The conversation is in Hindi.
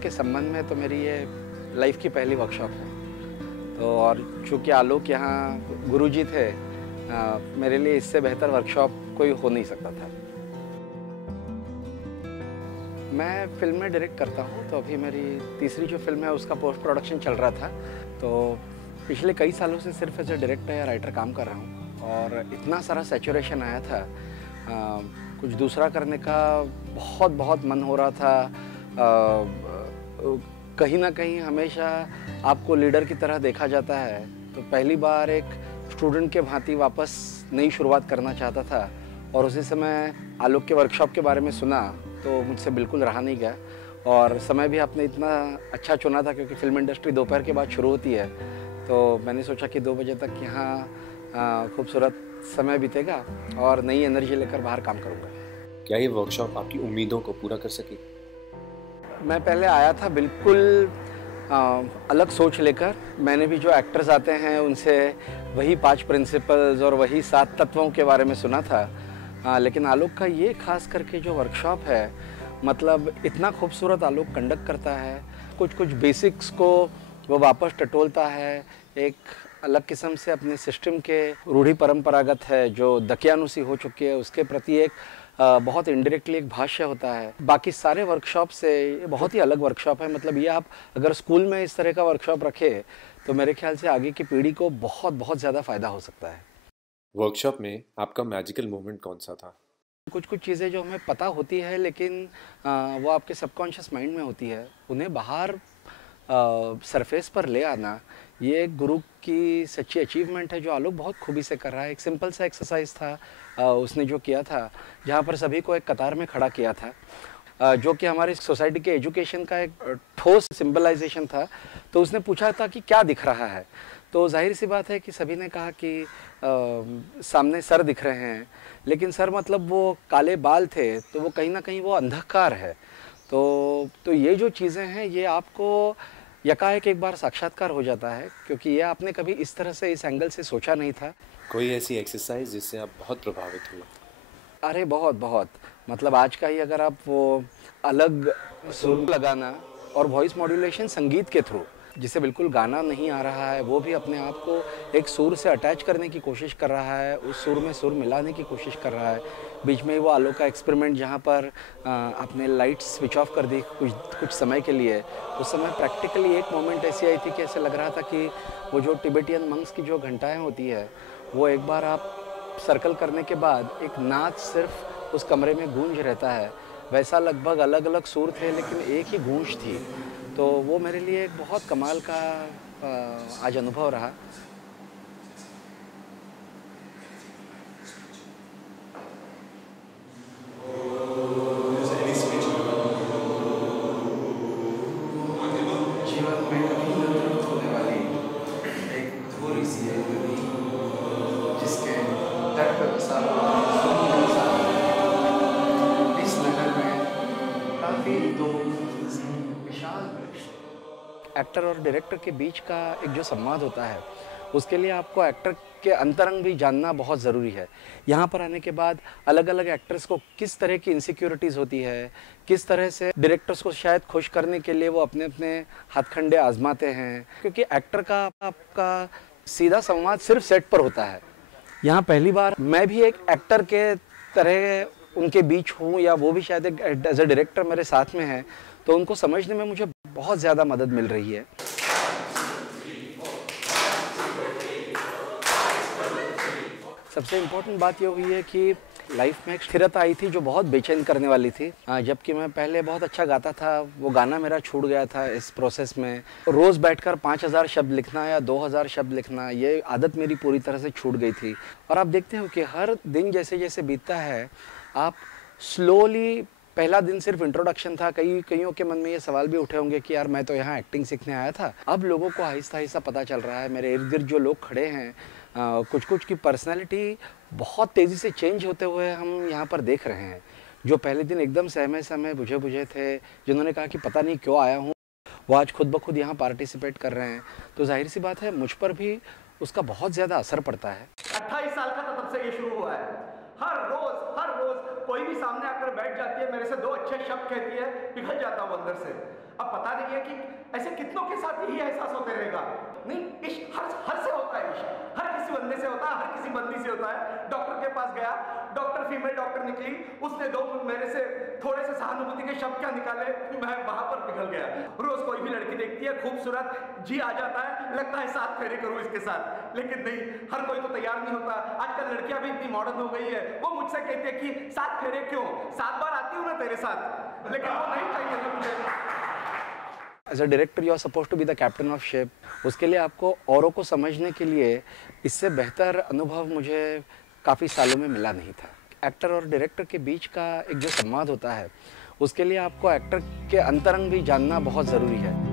के संबंध में तो मेरी ये लाइफ की पहली वर्कशॉप है। तो और चूँकि आलोक यहाँ गुरुजी थे, मेरे लिए इससे बेहतर वर्कशॉप कोई हो नहीं सकता था। मैं फिल्में डायरेक्ट करता हूँ, तो अभी मेरी तीसरी जो फिल्म है उसका पोस्ट प्रोडक्शन चल रहा था। तो पिछले कई सालों से सिर्फ एज ए डायरेक्टर या राइटर काम कर रहा हूँ और इतना सारा सैचुरेशन आया था, कुछ दूसरा करने का बहुत मन हो रहा था। कहीं ना कहीं हमेशा आपको लीडर की तरह देखा जाता है, तो पहली बार एक स्टूडेंट के भांति वापस नई शुरुआत करना चाहता था। और उसी समय आलोक के वर्कशॉप के बारे में सुना तो मुझसे बिल्कुल रहा नहीं गया। और समय भी आपने इतना अच्छा चुना था क्योंकि फिल्म इंडस्ट्री दोपहर के बाद शुरू होती है, तो मैंने सोचा कि 2 बजे तक यहाँ खूबसूरत समय बीतेगा और नई एनर्जी लेकर बाहर काम करूँगा। क्या ये वर्कशॉप आपकी उम्मीदों को पूरा कर सकी? मैं पहले आया था बिल्कुल अलग सोच लेकर। मैंने भी जो एक्टर्स आते हैं उनसे वही 5 प्रिंसिपल्स और वही 7 तत्वों के बारे में सुना था। लेकिन आलोक का ये खास करके जो वर्कशॉप है, मतलब इतना खूबसूरत आलोक कंडक्ट करता है। कुछ बेसिक्स को वो वापस टटोलता है, एक अलग किस्म से अपने सिस्टम के रूढ़ी परंपरागत है जो दकियानुसी हो चुकी है उसके प्रति एक बहुत इनडायरेक्टली एक भाष्य होता है। बाकी सारे वर्कशॉप से ये बहुत ही अलग वर्कशॉप है। मतलब ये आप अगर स्कूल में इस तरह का वर्कशॉप रखे तो मेरे ख्याल से आगे की पीढ़ी को बहुत ज़्यादा फ़ायदा हो सकता है। वर्कशॉप में आपका मैजिकल मोमेंट कौन सा था? कुछ चीज़ें जो हमें पता होती है लेकिन वो आपके सबकॉन्शियस माइंड में होती है, उन्हें बाहर सरफेस पर ले आना, ये एक गुरु की सच्ची अचीवमेंट है जो आलोक बहुत खूबी से कर रहा है। एक सिंपल सा एक्सरसाइज था उसने जो किया था, जहाँ पर सभी को एक कतार में खड़ा किया था, जो कि हमारी सोसाइटी के एजुकेशन का एक ठोस सिंबलाइजेशन था। तो उसने पूछा था कि क्या दिख रहा है, तो जाहिर सी बात है कि सभी ने कहा कि सामने सर दिख रहे हैं, लेकिन सर मतलब वो काले बाल थे, तो वो कहीं ना कहीं वो अंधकार है। तो ये जो चीज़ें हैं ये आपको यकाएक एक बार साक्षात्कार हो जाता है, क्योंकि ये आपने कभी इस तरह से इस एंगल से सोचा नहीं था। कोई ऐसी एक्सरसाइज जिससे आप बहुत प्रभावित हुए? अरे बहुत मतलब आज का ही अगर आप वो अलग सुर लगाना और वॉइस मॉड्यूलेशन संगीत के थ्रू, जिसे बिल्कुल गाना नहीं आ रहा है, वो भी अपने आप को एक सुर से अटैच करने की कोशिश कर रहा है, उस सुर में सुर मिलाने की कोशिश कर रहा है। बीच में वो आलोक का एक्सपेरिमेंट जहाँ पर आपने लाइट स्विच ऑफ कर दी कुछ समय के लिए, उस समय प्रैक्टिकली एक मोमेंट ऐसी आई थी कि ऐसे लग रहा था कि वो जो टिबेटियन मंक्स की जो घंटाएँ होती है, वो एक बार आप सर्कल करने के बाद एक नाच सिर्फ उस कमरे में गूंज रहता है, वैसा लगभग अलग अलग सुर थे लेकिन एक ही गूंज थी। तो वो मेरे लिए एक बहुत कमाल का आज अनुभव रहा। जीवन में कभी न होने वाली एक थोड़ी सी है जिसके तट पर बसा इस नगर में काफी दो विशाल वृक्ष। एक्टर और डायरेक्टर के बीच का एक जो संवाद होता है, उसके लिए आपको एक्टर के अंतरंग भी जानना बहुत ज़रूरी है। यहाँ पर आने के बाद अलग अलग एक्टर्स को किस तरह की इनसिक्योरिटीज़ होती है, किस तरह से डायरेक्टर्स को शायद खुश करने के लिए वो अपने अपने हथकंडे आजमाते हैं, क्योंकि एक्टर का आपका सीधा संवाद सिर्फ सेट पर होता है। यहाँ पहली बार मैं भी एक एक्टर के तरह उनके बीच हूँ, या वो भी शायद एक एज ए डायरेक्टर मेरे साथ में है, तो उनको समझने में मुझे बहुत ज़्यादा मदद मिल रही है। सबसे इम्पोर्टेंट बात ये हुई है कि लाइफ में एक स्थिरता आई थी जो बहुत बेचैन करने वाली थी। जबकि मैं पहले बहुत अच्छा गाता था, वो गाना मेरा छूट गया था इस प्रोसेस में। रोज़ बैठकर 5000 शब्द लिखना या 2000 शब्द लिखना, ये आदत मेरी पूरी तरह से छूट गई थी। और आप देखते हो कि हर दिन जैसे जैसे बीतता है, आप स्लोली, पहला दिन सिर्फ इंट्रोडक्शन था, कईयों के मन में ये सवाल भी उठे होंगे कि यार मैं तो यहाँ एक्टिंग सीखने आया था। अब लोगों को आहिस्ता आहिस्ता पता चल रहा है, मेरे इर्द गिर्द जो लोग खड़े हैं, कुछ की पर्सनैलिटी बहुत तेज़ी से चेंज होते हुए हम यहाँ पर देख रहे हैं। जो पहले दिन एकदम सहमे बुझे थे, जिन्होंने कहा कि पता नहीं क्यों आया हूँ, वो आज खुद ब खुद यहाँ पार्टिसिपेट कर रहे हैं। तो जाहिर सी बात है मुझ पर भी उसका बहुत ज़्यादा असर पड़ता है। 28 साल का था तब से ये शुरू हुआ है। हर रोज कोई भी सामने आकर बैठ जाती है, मेरे से 2 अच्छे शब्द कहती है, पिघल जाता हूँ अंदर से। अब पता नहीं है कि ऐसे कितनों के साथ यही एहसास होते रहेगा। नहीं, इश्क हर से होता है, इश्क हर किसी बंदे से होता है, हर किसी बंदी से होता है। डॉक्टर के पास गया, डॉक्टर फीमेल डॉक्टर निकली, उसने दो मेरे से थोड़े से सहानुभूति के शब्द क्या निकाले, मैं वहां पर पिघल गया। रोज कोई भी लड़की देखती है खूबसूरत, जी आ जाता है, लगता है 7 फेरे करूं इसके साथ, लेकिन नहीं, हर कोई तो तैयार नहीं होता। आजकल लड़कियां भी इतनी मॉडर्न हो गई है, वो मुझसे कहती है कि 7 फेरे क्यों, 7 बार आती हूं ना तेरे साथ, लेकिन वो नहीं चाहिए था मुझे। As a director you are suppose to be the captain of ship. उसके लिए आपको औरों को समझने के लिए इससे बेहतर अनुभव मुझे काफ़ी सालों में मिला नहीं था। एक्टर और डायरेक्टर के बीच का एक जो संवाद होता है, उसके लिए आपको एक्टर के अंतरंग भी जानना बहुत ज़रूरी है।